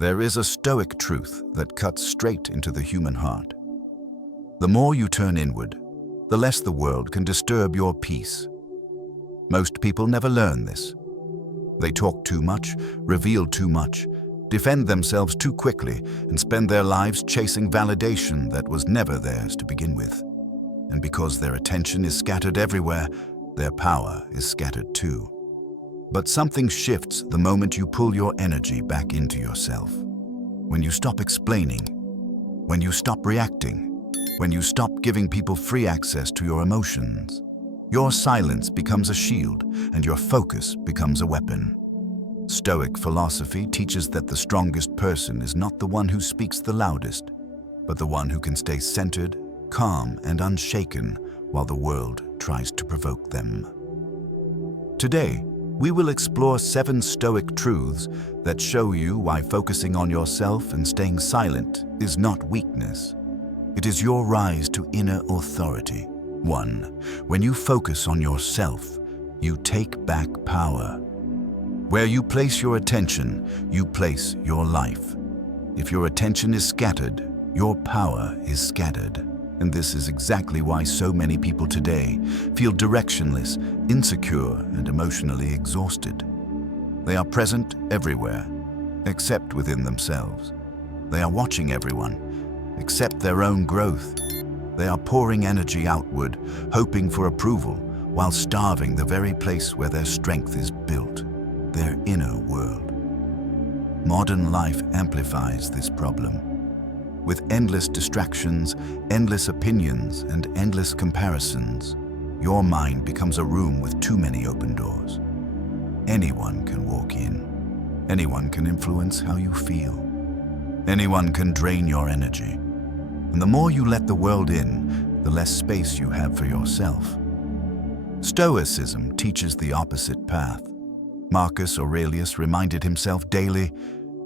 There is a Stoic truth that cuts straight into the human heart. The more you turn inward, the less the world can disturb your peace. Most people never learn this. They talk too much, reveal too much, defend themselves too quickly, and spend their lives chasing validation that was never theirs to begin with. And because their attention is scattered everywhere, their power is scattered too. But something shifts the moment you pull your energy back into yourself. When you stop explaining, when you stop reacting, when you stop giving people free access to your emotions, your silence becomes a shield and your focus becomes a weapon. Stoic philosophy teaches that the strongest person is not the one who speaks the loudest, but the one who can stay centered, calm, and unshaken while the world tries to provoke them. Today, we will explore 7 Stoic truths that show you why focusing on yourself and staying silent is not weakness. It is your rise to inner authority. 1. When you focus on yourself, you take back power. Where you place your attention, you place your life. If your attention is scattered, your power is scattered. And this is exactly why so many people today feel directionless, insecure, and emotionally exhausted. They are present everywhere, except within themselves. They are watching everyone, except their own growth. They are pouring energy outward, hoping for approval, while starving the very place where their strength is built, their inner world. Modern life amplifies this problem. With endless distractions, endless opinions, and endless comparisons, your mind becomes a room with too many open doors. Anyone can walk in. Anyone can influence how you feel. Anyone can drain your energy. And the more you let the world in, the less space you have for yourself. Stoicism teaches the opposite path. Marcus Aurelius reminded himself daily,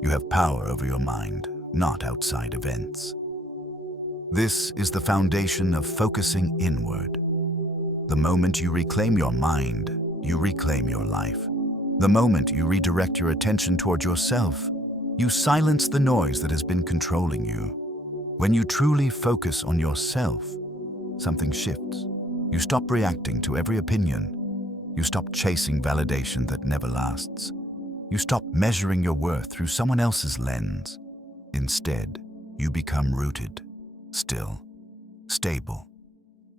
"You have power over your mind, not outside events." This is the foundation of focusing inward. The moment you reclaim your mind, you reclaim your life. The moment you redirect your attention toward yourself, you silence the noise that has been controlling you. When you truly focus on yourself, something shifts. You stop reacting to every opinion. You stop chasing validation that never lasts. You stop measuring your worth through someone else's lens. Instead, you become rooted, still, stable.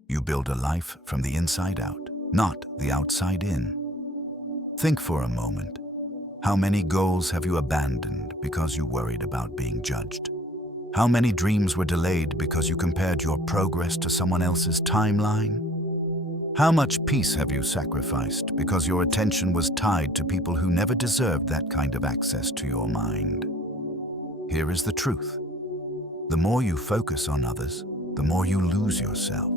You build a life from the inside out, not the outside in. Think for a moment. How many goals have you abandoned because you worried about being judged? How many dreams were delayed because you compared your progress to someone else's timeline? How much peace have you sacrificed because your attention was tied to people who never deserved that kind of access to your mind? Here is the truth. The more you focus on others, the more you lose yourself.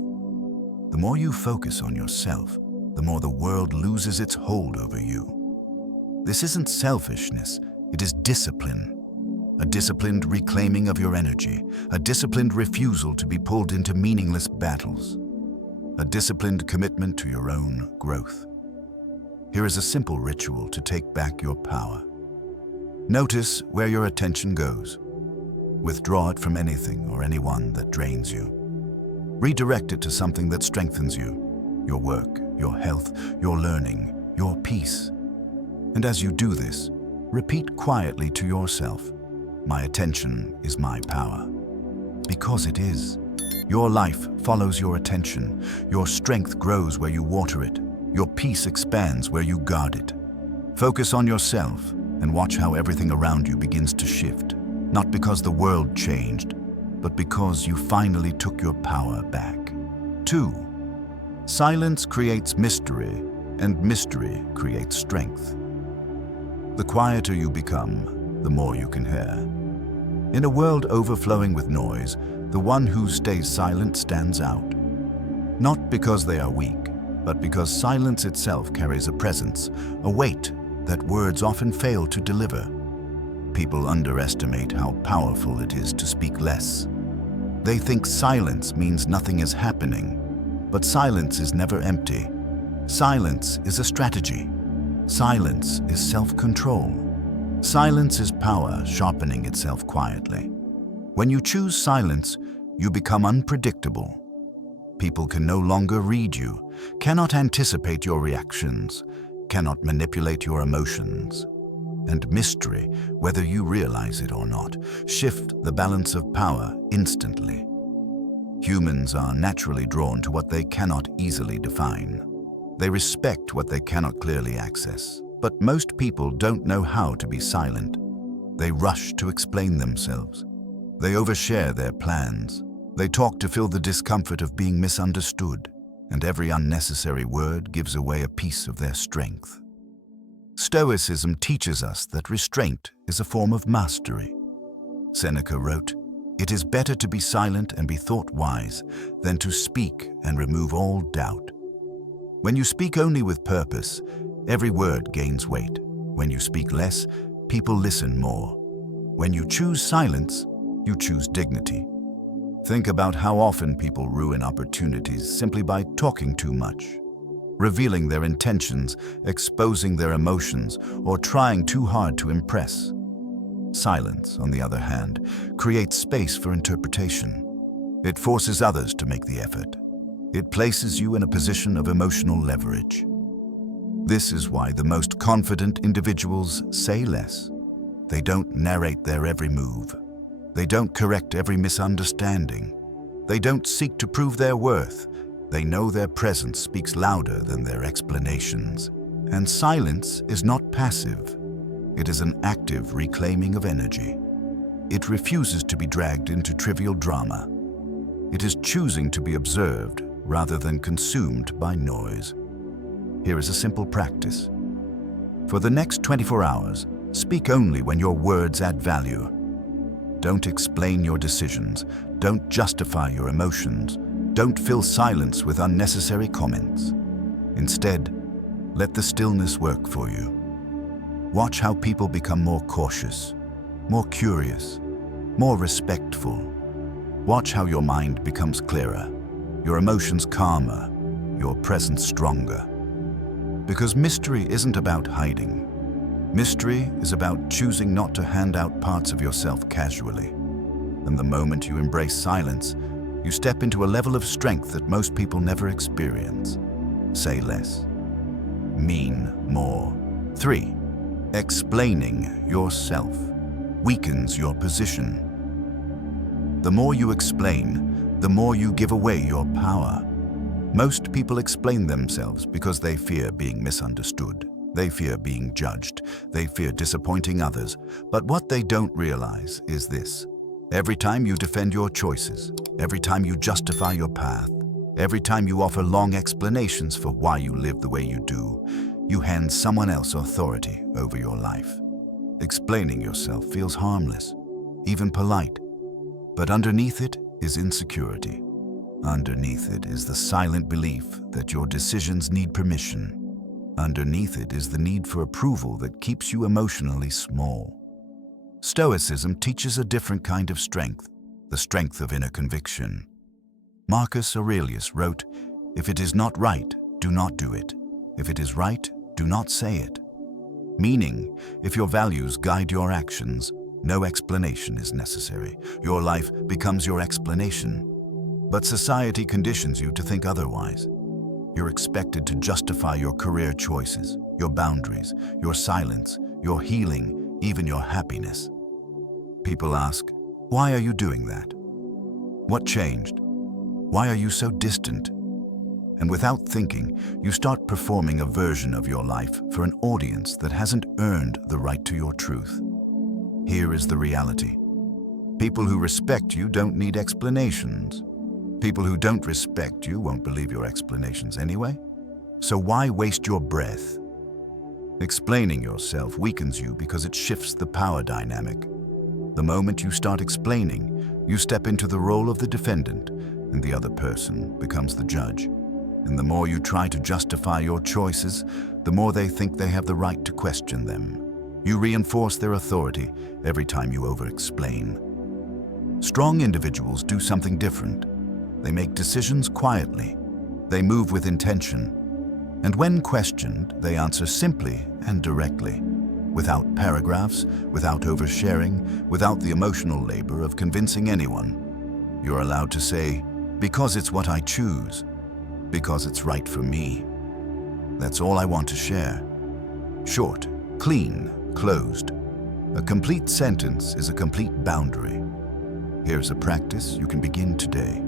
The more you focus on yourself, the more the world loses its hold over you. This isn't selfishness, it is discipline. A disciplined reclaiming of your energy, a disciplined refusal to be pulled into meaningless battles, a disciplined commitment to your own growth. Here is a simple ritual to take back your power. Notice where your attention goes. Withdraw it from anything or anyone that drains you. Redirect it to something that strengthens you, your work, your health, your learning, your peace. And as you do this, repeat quietly to yourself, "My attention is my power." Because it is. Your life follows your attention. Your strength grows where you water it. Your peace expands where you guard it. Focus on yourself and watch how everything around you begins to shift. Not because the world changed, but because you finally took your power back. 2. Silence creates mystery, and mystery creates strength. The quieter you become, the more you can hear. In a world overflowing with noise, the one who stays silent stands out. Not because they are weak, but because silence itself carries a presence, a weight that words often fail to deliver. People underestimate how powerful it is to speak less. They think silence means nothing is happening, but silence is never empty. Silence is a strategy. Silence is self-control. Silence is power sharpening itself quietly. When you choose silence, you become unpredictable. People can no longer read you, cannot anticipate your reactions, cannot manipulate your emotions. And mystery, whether you realize it or not, shift the balance of power instantly. Humans are naturally drawn to what they cannot easily define. They respect what they cannot clearly access. But most people don't know how to be silent. They rush to explain themselves. They overshare their plans. They talk to fill the discomfort of being misunderstood, and every unnecessary word gives away a piece of their strength. Stoicism teaches us that restraint is a form of mastery. Seneca wrote, "It is better to be silent and be thought wise than to speak and remove all doubt." When you speak only with purpose, every word gains weight. When you speak less, people listen more. When you choose silence, you choose dignity. Think about how often people ruin opportunities simply by talking too much, revealing their intentions, exposing their emotions, or trying too hard to impress. Silence, on the other hand, creates space for interpretation. It forces others to make the effort. It places you in a position of emotional leverage. This is why the most confident individuals say less. They don't narrate their every move. They don't correct every misunderstanding. They don't seek to prove their worth. They know their presence speaks louder than their explanations. And silence is not passive. It is an active reclaiming of energy. It refuses to be dragged into trivial drama. It is choosing to be observed rather than consumed by noise. Here is a simple practice. For the next 24 hours, speak only when your words add value. Don't explain your decisions. Don't justify your emotions. Don't fill silence with unnecessary comments. Instead, let the stillness work for you. Watch how people become more cautious, more curious, more respectful. Watch how your mind becomes clearer, your emotions calmer, your presence stronger. Because mystery isn't about hiding. Mystery is about choosing not to hand out parts of yourself casually. And the moment you embrace silence, you step into a level of strength that most people never experience. Say less. Mean more. 3. Explaining yourself weakens your position. The more you explain, the more you give away your power. Most people explain themselves because they fear being misunderstood. They fear being judged. They fear disappointing others. But what they don't realize is this. Every time you defend your choices, every time you justify your path, every time you offer long explanations for why you live the way you do, you hand someone else authority over your life. Explaining yourself feels harmless, even polite. But underneath it is insecurity. Underneath it is the silent belief that your decisions need permission. Underneath it is the need for approval that keeps you emotionally small. Stoicism teaches a different kind of strength, the strength of inner conviction. Marcus Aurelius wrote, "If it is not right, do not do it. If it is right, do not say it." Meaning, if your values guide your actions, no explanation is necessary. Your life becomes your explanation. But society conditions you to think otherwise. You're expected to justify your career choices, your boundaries, your silence, your healing, even your happiness. People ask, why are you doing that? What changed? Why are you so distant? And without thinking, you start performing a version of your life for an audience that hasn't earned the right to your truth. Here is the reality. People who respect you don't need explanations. People who don't respect you won't believe your explanations anyway. So why waste your breath? Explaining yourself weakens you because it shifts the power dynamic. The moment you start explaining, you step into the role of the defendant, and the other person becomes the judge. And the more you try to justify your choices, the more they think they have the right to question them. You reinforce their authority every time you over-explain. Strong individuals do something different. They make decisions quietly. They move with intention. And when questioned, they answer simply and directly. without paragraphs, without oversharing, without the emotional labor of convincing anyone. You're allowed to say, because it's what I choose, because it's right for me. That's all I want to share. Short, clean, closed. A complete sentence is a complete boundary. Here's a practice you can begin today.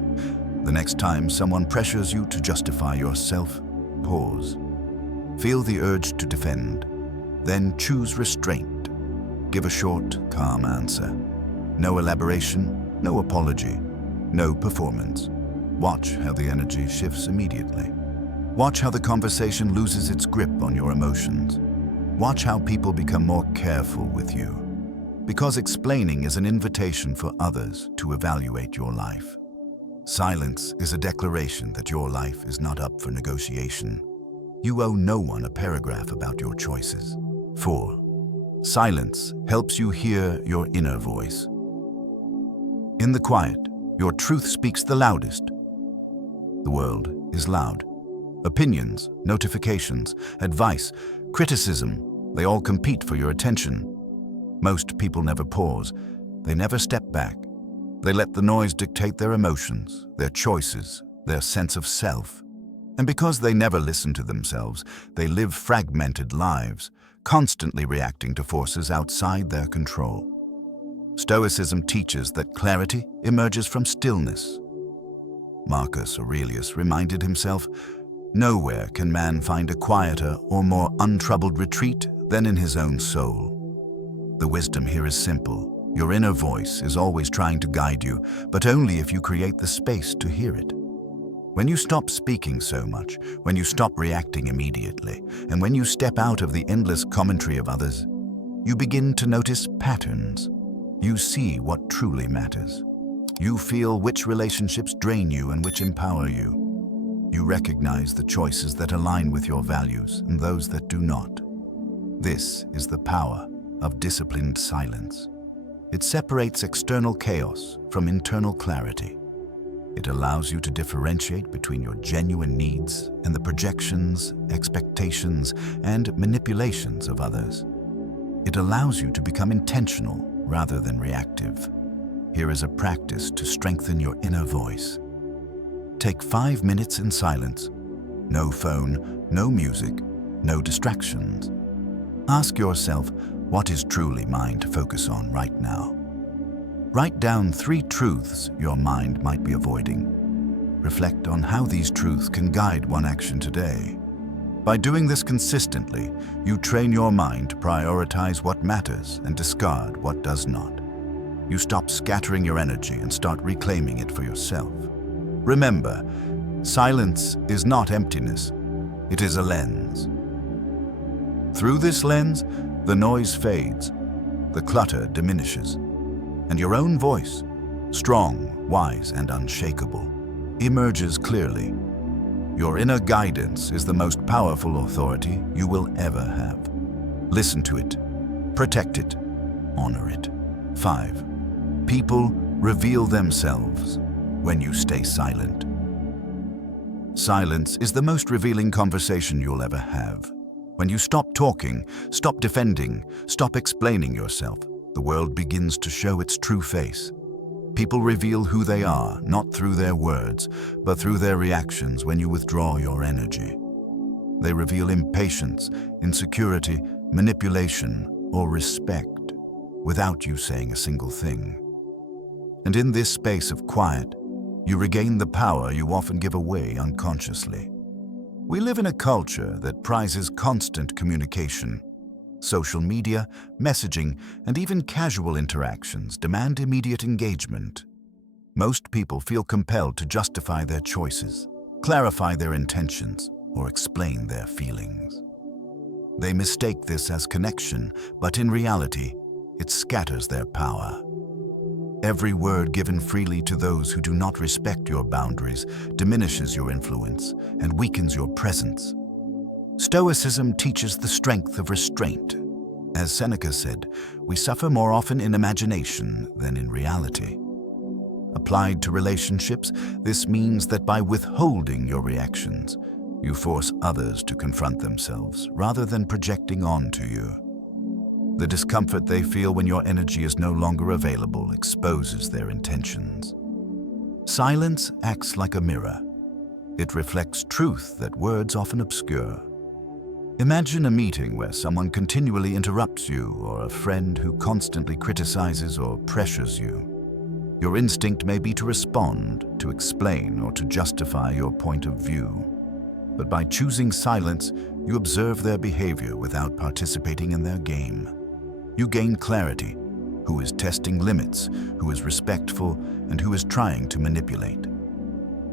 The next time someone pressures you to justify yourself, pause. Feel the urge to defend. Then choose restraint. Give a short, calm answer. No elaboration, no apology, no performance. Watch how the energy shifts immediately. Watch how the conversation loses its grip on your emotions. Watch how people become more careful with you. Because explaining is an invitation for others to evaluate your life. Silence is a declaration that your life is not up for negotiation. You owe no one a paragraph about your choices. 4. Silence helps you hear your inner voice. In the quiet, your truth speaks the loudest. The world is loud. Opinions, notifications, advice, criticism, they all compete for your attention. Most people never pause. They never step back. They let the noise dictate their emotions, their choices, their sense of self. And because they never listen to themselves, they live fragmented lives, constantly reacting to forces outside their control. Stoicism teaches that clarity emerges from stillness. Marcus Aurelius reminded himself, "Nowhere can man find a quieter or more untroubled retreat than in his own soul." The wisdom here is simple. Your inner voice is always trying to guide you, but only if you create the space to hear it. When you stop speaking so much, when you stop reacting immediately, and when you step out of the endless commentary of others, you begin to notice patterns. You see what truly matters. You feel which relationships drain you and which empower you. You recognize the choices that align with your values and those that do not. This is the power of disciplined silence. It separates external chaos from internal clarity. It allows you to differentiate between your genuine needs and the projections, expectations, and manipulations of others. It allows you to become intentional rather than reactive. Here is a practice to strengthen your inner voice. Take 5 minutes in silence. No phone, no music, no distractions. Ask yourself, what is truly mine to focus on right now? Write down 3 truths your mind might be avoiding. Reflect on how these truths can guide one action today. By doing this consistently, you train your mind to prioritize what matters and discard what does not. You stop scattering your energy and start reclaiming it for yourself. Remember, silence is not emptiness. It is a lens. Through this lens, the noise fades, the clutter diminishes, and your own voice, strong, wise, and unshakable, emerges clearly. Your inner guidance is the most powerful authority you will ever have. Listen to it, protect it, honor it. 5. People reveal themselves when you stay silent. Silence is the most revealing conversation you'll ever have. When you stop talking, stop defending, stop explaining yourself, the world begins to show its true face. People reveal who they are, not through their words, but through their reactions when you withdraw your energy. They reveal impatience, insecurity, manipulation, or respect, without you saying a single thing. And in this space of quiet, you regain the power you often give away unconsciously. We live in a culture that prizes constant communication. Social media, messaging, and even casual interactions demand immediate engagement. Most people feel compelled to justify their choices, clarify their intentions, or explain their feelings. They mistake this as connection, but in reality, it scatters their power. Every word given freely to those who do not respect your boundaries diminishes your influence and weakens your presence. Stoicism teaches the strength of restraint. As Seneca said, we suffer more often in imagination than in reality. Applied to relationships, this means that by withholding your reactions, you force others to confront themselves rather than projecting onto you. The discomfort they feel when your energy is no longer available exposes their intentions. Silence acts like a mirror. It reflects truth that words often obscure. Imagine a meeting where someone continually interrupts you, or a friend who constantly criticizes or pressures you. Your instinct may be to respond, to explain, or to justify your point of view. But by choosing silence, you observe their behavior without participating in their game. You gain clarity: who is testing limits, who is respectful, and who is trying to manipulate.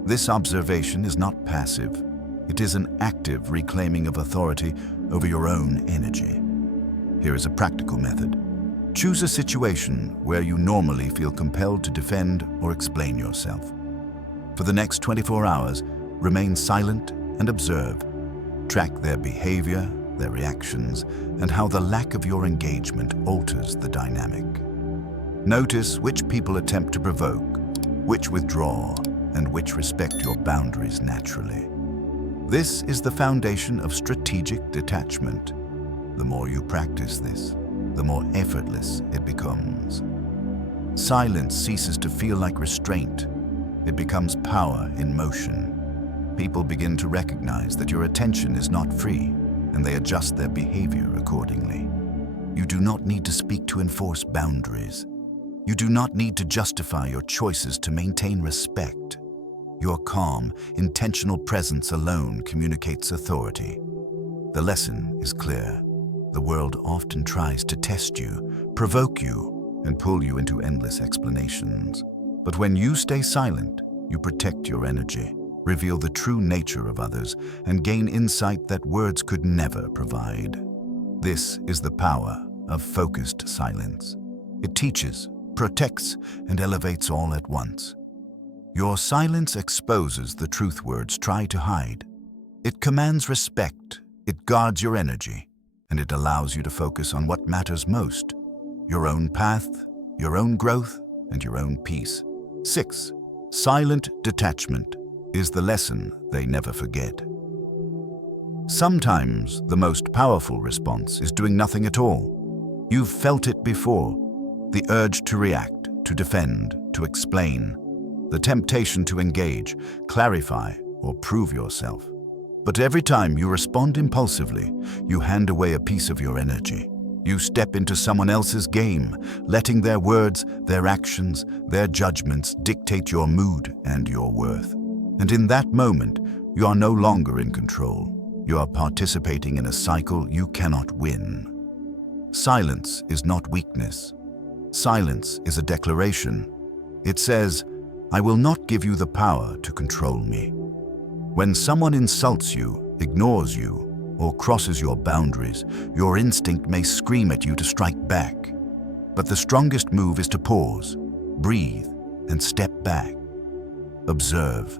This observation is not passive. It is an active reclaiming of authority over your own energy. Here is a practical method. Choose a situation where you normally feel compelled to defend or explain yourself. For the next 24 hours, remain silent and observe. Track their behavior, their reactions, and how the lack of your engagement alters the dynamic. Notice which people attempt to provoke, which withdraw, and which respect your boundaries naturally. This is the foundation of strategic detachment. The more you practice this, the more effortless it becomes. Silence ceases to feel like restraint. It becomes power in motion. People begin to recognize that your attention is not free, and they adjust their behavior accordingly. You do not need to speak to enforce boundaries. You do not need to justify your choices to maintain respect. Your calm, intentional presence alone communicates authority. The lesson is clear. The world often tries to test you, provoke you, and pull you into endless explanations. But when you stay silent, you protect your energy, reveal the true nature of others, and gain insight that words could never provide. This is the power of focused silence. It teaches, protects, and elevates all at once. Your silence exposes the truth words try to hide. It commands respect, it guards your energy, and it allows you to focus on what matters most: your own path, your own growth, and your own peace. 6. Silent detachment is the lesson they never forget. Sometimes the most powerful response is doing nothing at all. You've felt it before: the urge to react, to defend, to explain, the temptation to engage, clarify, or prove yourself. But every time you respond impulsively, you hand away a piece of your energy. You step into someone else's game, letting their words, their actions, their judgments dictate your mood and your worth. And in that moment, you are no longer in control. You are participating in a cycle you cannot win. Silence is not weakness. Silence is a declaration. It says, "I will not give you the power to control me." When someone insults you, ignores you, or crosses your boundaries, your instinct may scream at you to strike back. But the strongest move is to pause, breathe, and step back. Observe.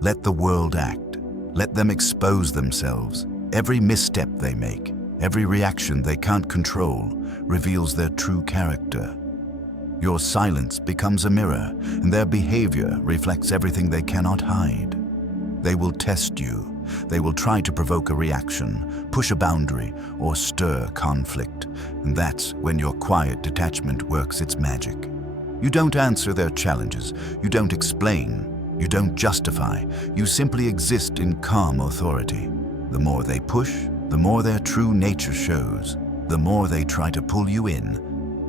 Let the world act. Let them expose themselves. Every misstep they make, every reaction they can't control, reveals their true character. Your silence becomes a mirror, and their behavior reflects everything they cannot hide. They will test you. They will try to provoke a reaction, push a boundary, or stir conflict. And that's when your quiet detachment works its magic. You don't answer their challenges. You don't explain. You don't justify. You simply exist in calm authority. The more they push, the more their true nature shows. The more they try to pull you in,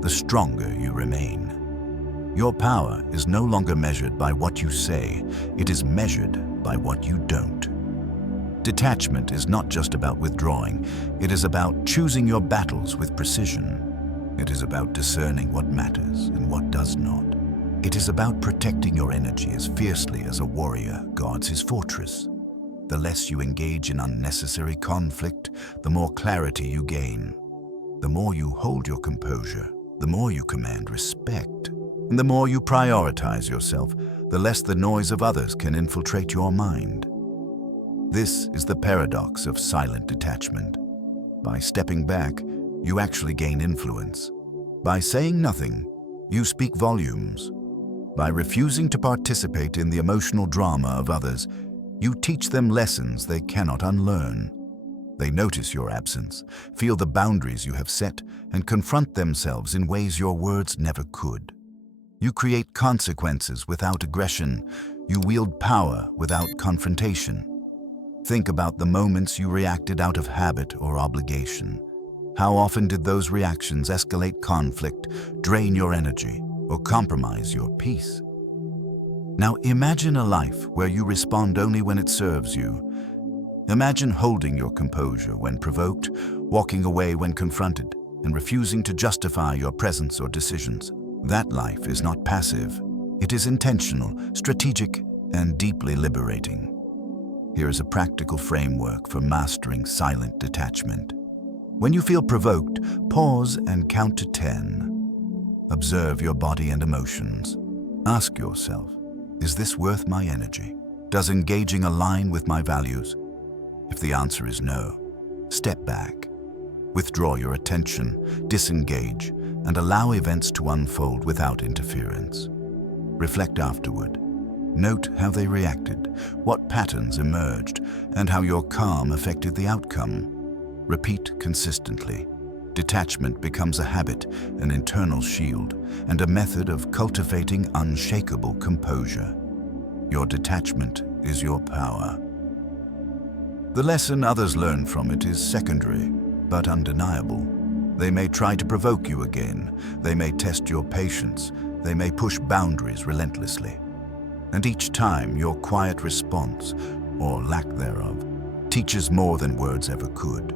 the stronger you remain. Your power is no longer measured by what you say. It is measured by what you don't. Detachment is not just about withdrawing. It is about choosing your battles with precision. It is about discerning what matters and what does not. It is about protecting your energy as fiercely as a warrior guards his fortress. The less you engage in unnecessary conflict, the more clarity you gain. The more you hold your composure, the more you command respect. And the more you prioritize yourself, the less the noise of others can infiltrate your mind. This is the paradox of silent detachment. By stepping back, you actually gain influence. By saying nothing, you speak volumes. By refusing to participate in the emotional drama of others, you teach them lessons they cannot unlearn. They notice your absence, feel the boundaries you have set, and confront themselves in ways your words never could. You create consequences without aggression. You wield power without confrontation. Think about the moments you reacted out of habit or obligation. How often did those reactions escalate conflict, drain your energy, or compromise your peace? Now imagine a life where you respond only when it serves you. Imagine holding your composure when provoked, walking away when confronted, and refusing to justify your presence or decisions. That life is not passive. It is intentional, strategic, and deeply liberating. Here is a practical framework for mastering silent detachment. When you feel provoked, pause and count to 10. Observe your body and emotions. Ask yourself, is this worth my energy? Does engaging align with my values? If the answer is no, step back. Withdraw your attention, disengage, and allow events to unfold without interference. Reflect afterward. Note how they reacted, what patterns emerged, and how your calm affected the outcome. Repeat consistently. Detachment becomes a habit, an internal shield, and a method of cultivating unshakable composure. Your detachment is your power. The lesson others learn from it is secondary, but undeniable. They may try to provoke you again. They may test your patience. They may push boundaries relentlessly. And each time, your quiet response, or lack thereof, teaches more than words ever could.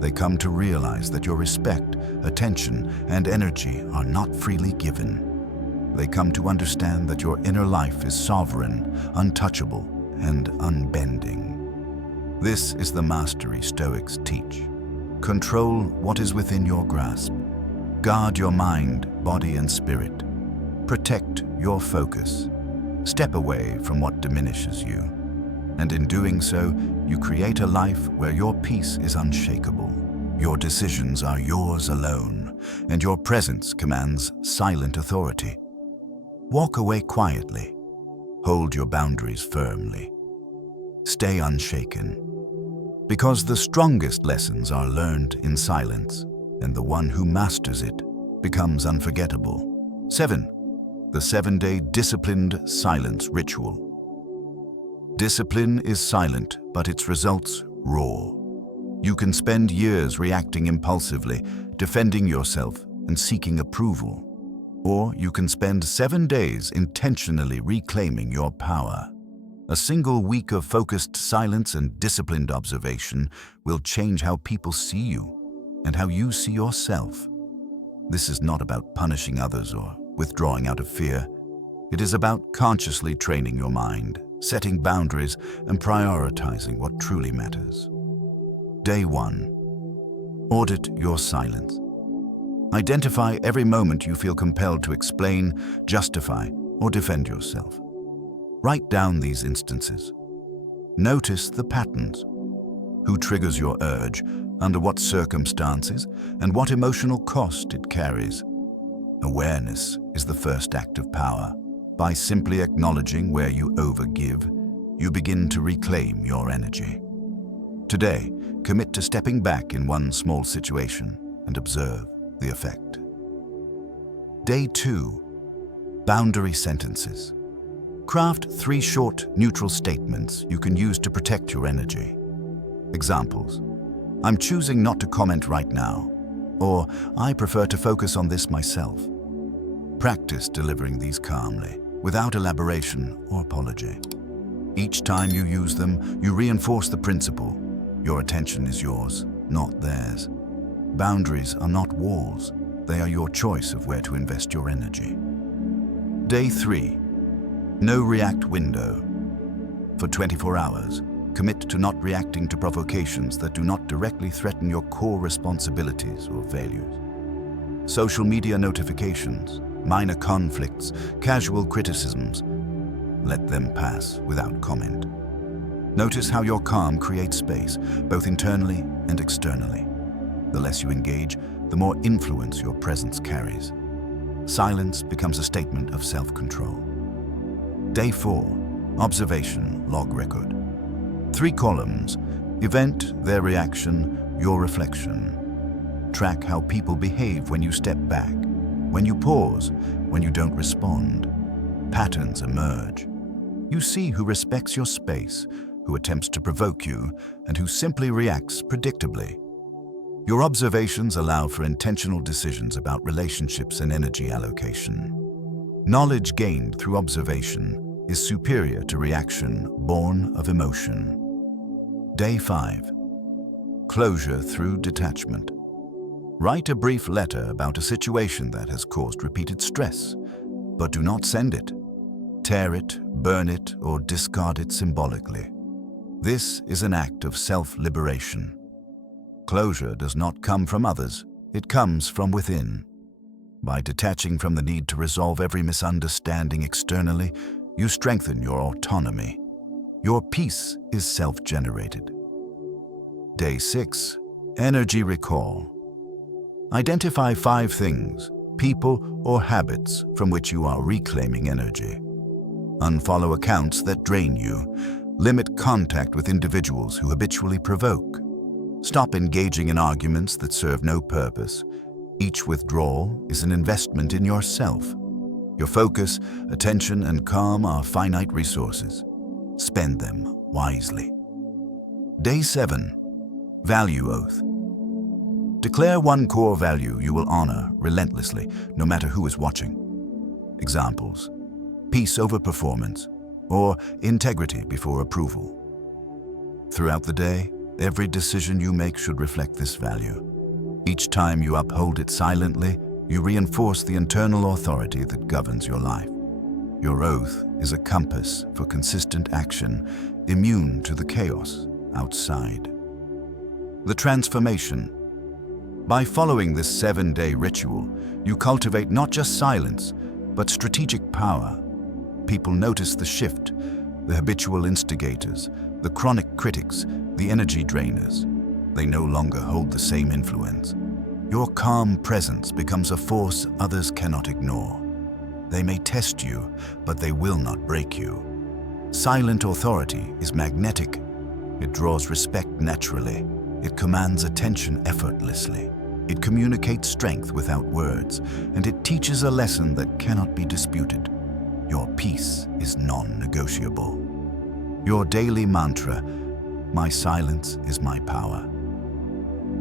They come to realize that your respect, attention, and energy are not freely given. They come to understand that your inner life is sovereign, untouchable, and unbending. This is the mastery Stoics teach. Control what is within your grasp. Guard your mind, body, and spirit. Protect your focus. Step away from what diminishes you. And in doing so, you create a life where your peace is unshakable. Your decisions are yours alone, and your presence commands silent authority. Walk away quietly. Hold your boundaries firmly. Stay unshaken. Because the strongest lessons are learned in silence, and the one who masters it becomes unforgettable. 7. The 7-day disciplined silence ritual. Discipline is silent, but its results raw. You can spend years reacting impulsively, defending yourself, and seeking approval. Or you can spend 7 days intentionally reclaiming your power. A single week of focused silence and disciplined observation will change how people see you and how you see yourself. This is not about punishing others or withdrawing out of fear. It is about consciously training your mind, setting boundaries, and prioritizing what truly matters. Day 1. Audit your silence. Identify every moment you feel compelled to explain, justify, or defend yourself. Write down these instances. Notice the patterns. Who triggers your urge, under what circumstances, and what emotional cost it carries. Awareness is the first act of power. By simply acknowledging where you overgive, you begin to reclaim your energy. Today, commit to stepping back in one small situation and observe the effect. Day 2. Boundary sentences. Craft 3 short, neutral statements you can use to protect your energy. Examples: I'm choosing not to comment right now, or I prefer to focus on this myself. Practice delivering these calmly, without elaboration or apology. Each time you use them, you reinforce the principle: your attention is yours, not theirs. Boundaries are not walls. They are your choice of where to invest your energy. Day 3. No react window. For 24 hours, commit to not reacting to provocations that do not directly threaten your core responsibilities or values. Social media notifications, minor conflicts, casual criticisms, let them pass without comment. Notice how your calm creates space, both internally and externally. The less you engage, the more influence your presence carries. Silence becomes a statement of self-control. Day 4. Observation log record. 3 columns: Event, their reaction, your reflection. Track how people behave when you step back, when you pause, when you don't respond. Patterns emerge. You see who respects your space, who attempts to provoke you, and who simply reacts predictably. Your observations allow for intentional decisions about relationships and energy allocation. Knowledge gained through observation is superior to reaction born of emotion. Day 5. Closure through detachment. Write a brief letter about a situation that has caused repeated stress, but do not send it. Tear it, burn it, or discard it symbolically. This is an act of self-liberation. Closure does not come from others, it comes from within. By detaching from the need to resolve every misunderstanding externally, you strengthen your autonomy. Your peace is self-generated. Day 6. Energy recall. Identify 5 things, people or habits from which you are reclaiming energy. Unfollow accounts that drain you. Limit contact with individuals who habitually provoke. Stop engaging in arguments that serve no purpose. Each withdrawal is an investment in yourself. Your focus, attention, and calm are finite resources. Spend them wisely. Day 7. Value oath. Declare one core value you will honor relentlessly, no matter who is watching. Examples: peace over performance, or integrity before approval. Throughout the day, every decision you make should reflect this value. Each time you uphold it silently, you reinforce the internal authority that governs your life. Your oath is a compass for consistent action, immune to the chaos outside. The transformation. By following this 7-day ritual, you cultivate not just silence, but strategic power. People notice the shift, the habitual instigators, the chronic critics, the energy drainers. They no longer hold the same influence. Your calm presence becomes a force others cannot ignore. They may test you, but they will not break you. Silent authority is magnetic. It draws respect naturally. It commands attention effortlessly. It communicates strength without words, and it teaches a lesson that cannot be disputed. Your peace is non-negotiable. Your daily mantra, "My silence is my power."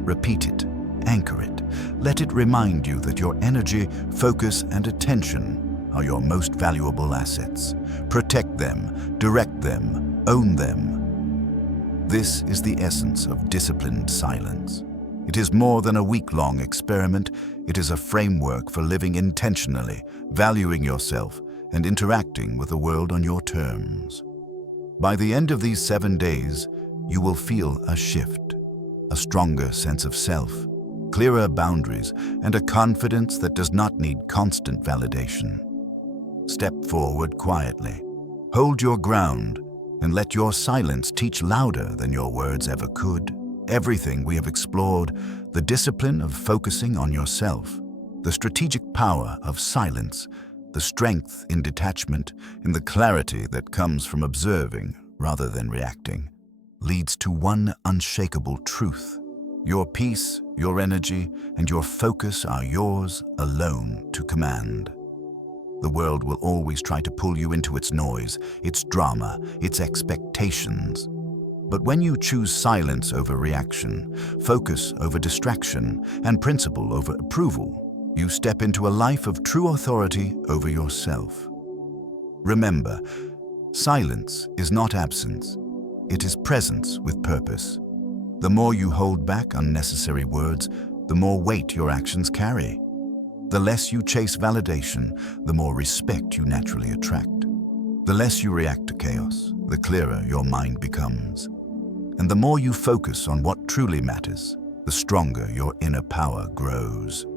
Repeat it, anchor it. Let it remind you that your energy, focus, and attention are your most valuable assets. Protect them, direct them, own them. This is the essence of disciplined silence. It is more than a week-long experiment. It is a framework for living intentionally, valuing yourself, and interacting with the world on your terms. By the end of these 7 days, you will feel a shift, a stronger sense of self, clearer boundaries, and a confidence that does not need constant validation. Step forward quietly. Hold your ground, and let your silence teach louder than your words ever could. Everything we have explored, the discipline of focusing on yourself, the strategic power of silence, the strength in detachment, and the clarity that comes from observing rather than reacting, leads to one unshakable truth. Your peace, your energy, and your focus are yours alone to command. The world will always try to pull you into its noise, its drama, its expectations. But when you choose silence over reaction, focus over distraction, and principle over approval, you step into a life of true authority over yourself. Remember, silence is not absence. It is presence with purpose. The more you hold back unnecessary words, the more weight your actions carry. The less you chase validation, the more respect you naturally attract. The less you react to chaos, the clearer your mind becomes. And the more you focus on what truly matters, the stronger your inner power grows.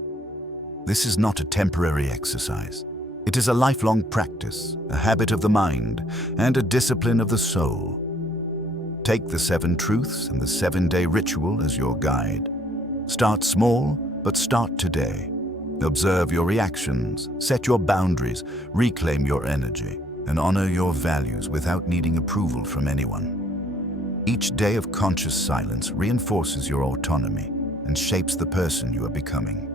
This is not a temporary exercise. It is a lifelong practice, a habit of the mind, and a discipline of the soul. Take the 7 truths and the 7-day ritual as your guide. Start small, but start today. Observe your reactions, set your boundaries, reclaim your energy, and honor your values without needing approval from anyone. Each day of conscious silence reinforces your autonomy and shapes the person you are becoming.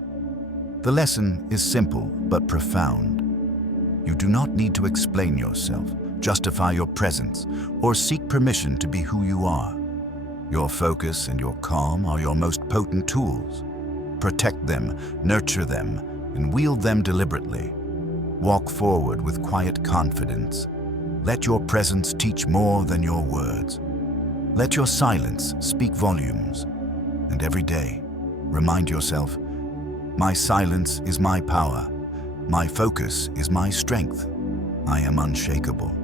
The lesson is simple but profound. You do not need to explain yourself, justify your presence, or seek permission to be who you are. Your focus and your calm are your most potent tools. Protect them, nurture them, and wield them deliberately. Walk forward with quiet confidence. Let your presence teach more than your words. Let your silence speak volumes. And every day, remind yourself, my silence is my power. My focus is my strength. I am unshakable.